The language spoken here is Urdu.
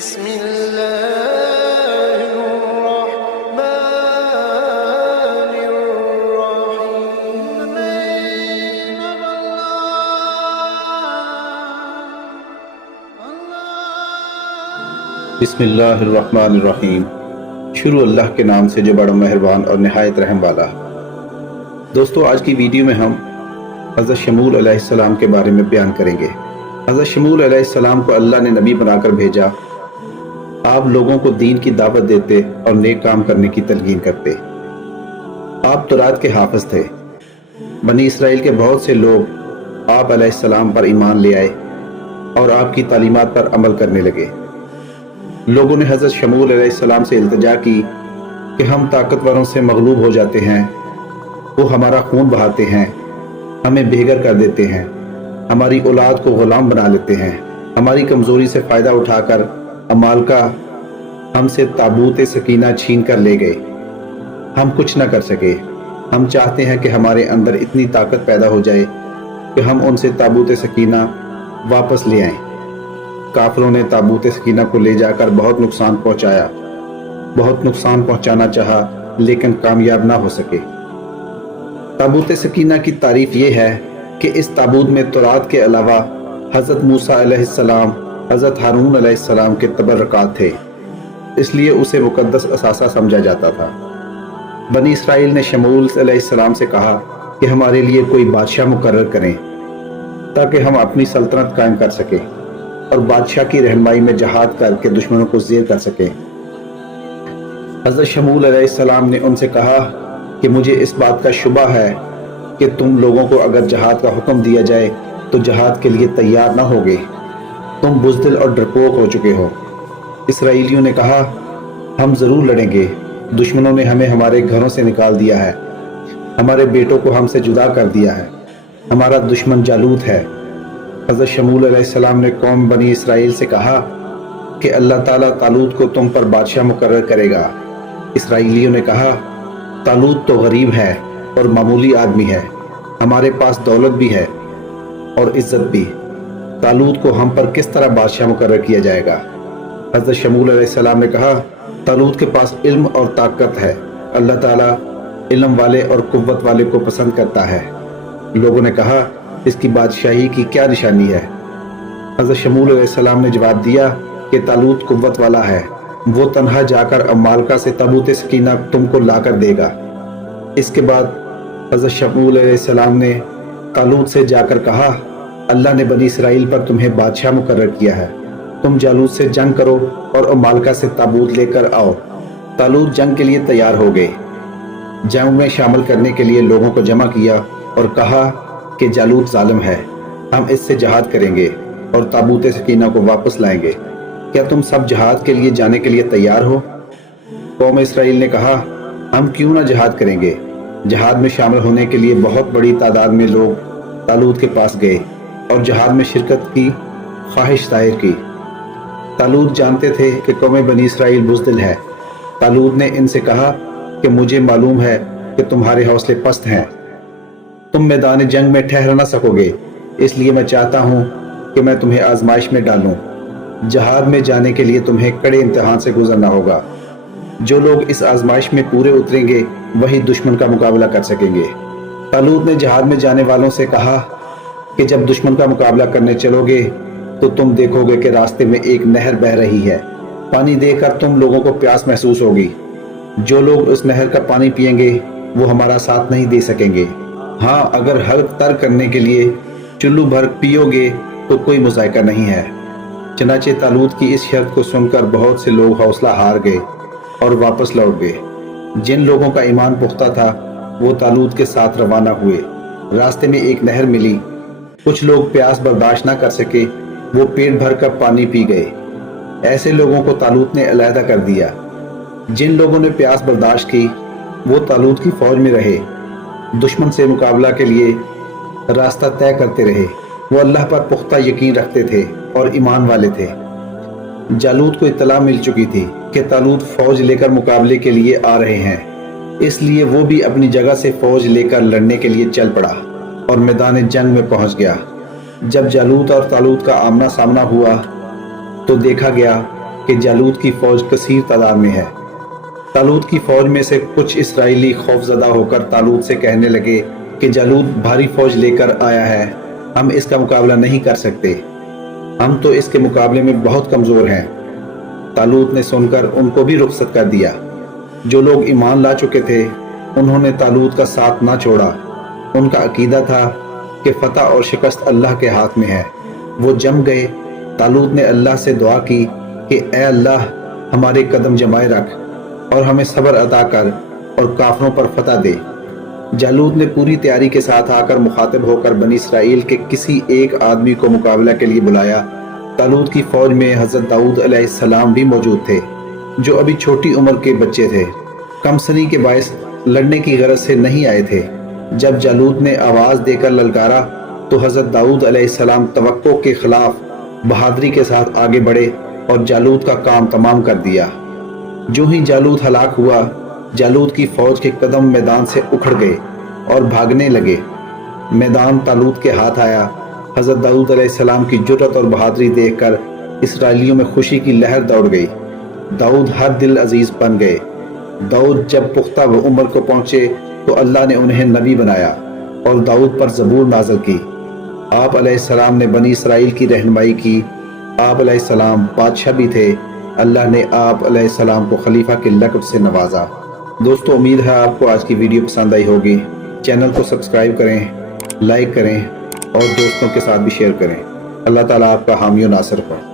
بسم الله الرحمن الرحيم. بسم اللہ الرحمن الرحیم. شروع اللہ کے نام سے جو بڑا مہربان اور نہایت رحم والا. دوستو، آج کی ویڈیو میں ہم حضرت شمول علیہ السلام کے بارے میں بیان کریں گے. حضرت شمول علیہ السلام کو اللہ نے نبی بنا کر بھیجا. آپ لوگوں کو دین کی دعوت دیتے اور نیک کام کرنے کی تلقین کرتے. آپ تورات کے حافظ تھے. بنی اسرائیل کے بہت سے لوگ آپ علیہ السلام پر ایمان لے آئے اور آپ کی تعلیمات پر عمل کرنے لگے. لوگوں نے حضرت شمول علیہ السلام سے التجا کی کہ ہم طاقتوروں سے مغلوب ہو جاتے ہیں، وہ ہمارا خون بہاتے ہیں، ہمیں بے گھر کر دیتے ہیں، ہماری اولاد کو غلام بنا لیتے ہیں. ہماری کمزوری سے فائدہ اٹھا کر عمالقہ ہم سے تابوت سکینہ چھین کر لے گئے. ہم کچھ نہ کر سکے. ہم چاہتے ہیں کہ ہمارے اندر اتنی طاقت پیدا ہو جائے کہ ہم ان سے تابوت سکینہ واپس لے آئیں. کافروں نے تابوت سکینہ کو لے جا کر بہت نقصان پہنچایا. بہت نقصان پہنچانا چاہا لیکن کامیاب نہ ہو سکے. تابوت سکینہ کی تعریف یہ ہے کہ اس تابوت میں تورات کے علاوہ حضرت موسیٰ علیہ السلام، حضرت ہارون علیہ السلام کے تبرکات تھے، اس لیے اسے مقدس اثاثہ سمجھا جاتا تھا. بنی اسرائیل نے شمول علیہ السلام سے کہا کہ ہمارے لیے کوئی بادشاہ مقرر کریں تاکہ ہم اپنی سلطنت قائم کر سکیں اور بادشاہ کی رہنمائی میں جہاد کر کے دشمنوں کو زیر کر سکیں. حضرت شمول علیہ السلام نے ان سے کہا کہ مجھے اس بات کا شبہ ہے کہ تم لوگوں کو اگر جہاد کا حکم دیا جائے تو جہاد کے لیے تیار نہ ہوگے. تم بزدل اور ڈرپوک ہو چکے ہو. اسرائیلیوں نے کہا، ہم ضرور لڑیں گے. دشمنوں نے ہمیں ہمارے گھروں سے نکال دیا ہے، ہمارے بیٹوں کو ہم سے جدا کر دیا ہے. ہمارا دشمن جالوت ہے. حضرت شمول علیہ السلام نے قوم بنی اسرائیل سے کہا کہ اللہ تعالیٰ طالوت کو تم پر بادشاہ مقرر کرے گا. اسرائیلیوں نے کہا، طالوت تو غریب ہے اور معمولی آدمی ہے، ہمارے پاس دولت بھی ہے اور عزت بھی. طالوت کو ہم پر کس طرح بادشاہ مقرر کیا جائے گا؟ حضرت شمول علیہ السلام نے کہا، طالوت کے پاس علم اور طاقت ہے. اللہ تعالیٰ علم والے اور قوت والے کو پسند کرتا ہے. لوگوں نے کہا، اس کی بادشاہی کی کیا نشانی ہے؟ حضرت شمول علیہ السلام نے جواب دیا کہ طالوت قوت والا ہے. وہ تنہا جا کر عمالقہ سے تابوت سکینہ تم کو لا کر دے گا. اس کے بعد حضرت شمول علیہ السلام نے طالوت سے جا کر کہا، اللہ نے بنی اسرائیل پر تمہیں بادشاہ مقرر کیا ہے. تم جالوت سے جنگ کرو اور عمالقہ سے تابوت لے کر آؤ. طالوت جنگ کے لیے تیار ہو گئے. جنگ میں شامل کرنے کے لیے لوگوں کو جمع کیا اور کہا کہ جالوت ظالم ہے، ہم اس سے جہاد کریں گے اور تابوت سکینہ کو واپس لائیں گے. کیا تم سب جہاد کے لیے جانے کے لیے تیار ہو؟ قوم اسرائیل نے کہا، ہم کیوں نہ جہاد کریں گے. جہاد میں شامل ہونے کے لیے بہت بڑی تعداد میں لوگ طالوت کے پاس گئے اور جہاد میں شرکت کی خواہش ظاہر کی. طالوت جانتے تھے کہ قوم بنی اسرائیل بزدل ہے. طالوت نے ان سے کہا کہ مجھے معلوم ہے کہ تمہارے حوصلے پست ہیں، تم میدان جنگ میں ٹھہر نہ سکو گے، اس لیے میں چاہتا ہوں کہ میں تمہیں آزمائش میں ڈالوں. جہاد میں جانے کے لیے تمہیں کڑے امتحان سے گزرنا ہوگا. جو لوگ اس آزمائش میں پورے اتریں گے وہی دشمن کا مقابلہ کر سکیں گے. طالوت نے جہاد میں جانے والوں سے کہا کہ جب دشمن کا مقابلہ کرنے چلو گے تو تم دیکھو گے کہ راستے میں ایک نہر بہہ رہی ہے. پانی دے کر تم لوگوں کو پیاس محسوس ہوگی. جو لوگ اس نہر کا پانی پئیں گے وہ ہمارا ساتھ نہیں دے سکیں گے. ہاں، اگر حلق تر کرنے کے لیے چلو بھر پیو گے تو کوئی مذائقہ نہیں ہے. چنانچہ طالوت کی اس شرط کو سن کر بہت سے لوگ حوصلہ ہار گئے اور واپس لوٹ گئے. جن لوگوں کا ایمان پختہ تھا وہ طالوت کے ساتھ روانہ ہوئے. راستے میں ایک نہر ملی. کچھ لوگ پیاس برداشت نہ کر سکے، وہ پیٹ بھر کر پانی پی گئے. ایسے لوگوں کو طالوت نے علیحدہ کر دیا. جن لوگوں نے پیاس برداشت کی وہ طالوت کی فوج میں رہے، دشمن سے مقابلہ کے لیے راستہ طے کرتے رہے. وہ اللہ پر پختہ یقین رکھتے تھے اور ایمان والے تھے. جالوت کو اطلاع مل چکی تھی کہ طالوت فوج لے کر مقابلے کے لیے آ رہے ہیں، اس لیے وہ بھی اپنی جگہ سے فوج لے کر لڑنے کے لیے چل پڑا اور میدان جنگ میں پہنچ گیا. جب جالوت اور طالوت کا آمنا سامنا ہوا تو دیکھا گیا کہ کہ جالوت کی فوج کثیر تعداد میں ہے۔ طالوت کی فوج میں سے کچھ اسرائیلی خوفزدہ ہو کر طالوت سے کہنے لگے کہ جالوت بھاری فوج لے کر آیا ہے، ہم اس کا مقابلہ نہیں کر سکتے، ہم تو اس کے مقابلے میں بہت کمزور ہیں۔ طالوت نے سن کر ان کو بھی رخصت کر دیا۔ جو لوگ ایمان لا چکے تھے انہوں نے طالوت کا ساتھ نہ چھوڑا۔ ان کا عقیدہ تھا کہ فتح اور شکست اللہ کے ہاتھ میں ہے۔ وہ جم گئے۔ طالوت نے اللہ سے دعا کی کہ اے اللہ، ہمارے قدم جمائے رکھ اور ہمیں صبر عطا کر اور کافروں پر فتح دے۔ جالوت نے پوری تیاری کے ساتھ آ کر مخاطب ہو کر بنی اسرائیل کے کسی ایک آدمی کو مقابلہ کے لیے بلایا۔ طالوت کی فوج میں حضرت داؤد علیہ السلام بھی موجود تھے، جو ابھی چھوٹی عمر کے بچے تھے، کم سنی کے باعث لڑنے کی غرض سے نہیں آئے تھے۔ جب جالوت نے آواز دے کر للکارا تو حضرت داؤد علیہ السلام توقع کے خلاف بہادری کے ساتھ آگے بڑھے اور جالوت کا کام تمام کر دیا۔ جو ہی جالوت ہلاک ہوا، جالوت کی فوج کے قدم میدان سے اکھڑ گئے اور بھاگنے لگے۔ میدان طالوت کے ہاتھ آیا۔ حضرت داؤد علیہ السلام کی جرأت اور بہادری دیکھ کر اسرائیلیوں میں خوشی کی لہر دوڑ گئی۔ داؤد ہر دل عزیز بن گئے۔ داؤد جب پختہ عمر کو پہنچے تو اللہ نے انہیں نبی بنایا اور داؤد پر زبور نازل کی۔ آپ علیہ السلام نے بنی اسرائیل کی رہنمائی کی۔ آپ علیہ السلام بادشاہ بھی تھے۔ اللہ نے آپ علیہ السلام کو خلیفہ کے لقب سے نوازا۔ دوستو، امید ہے آپ کو آج کی ویڈیو پسند آئی ہوگی۔ چینل کو سبسکرائب کریں، لائک کریں اور دوستوں کے ساتھ بھی شیئر کریں۔ اللہ تعالیٰ آپ کا حامی و ناصر ہو۔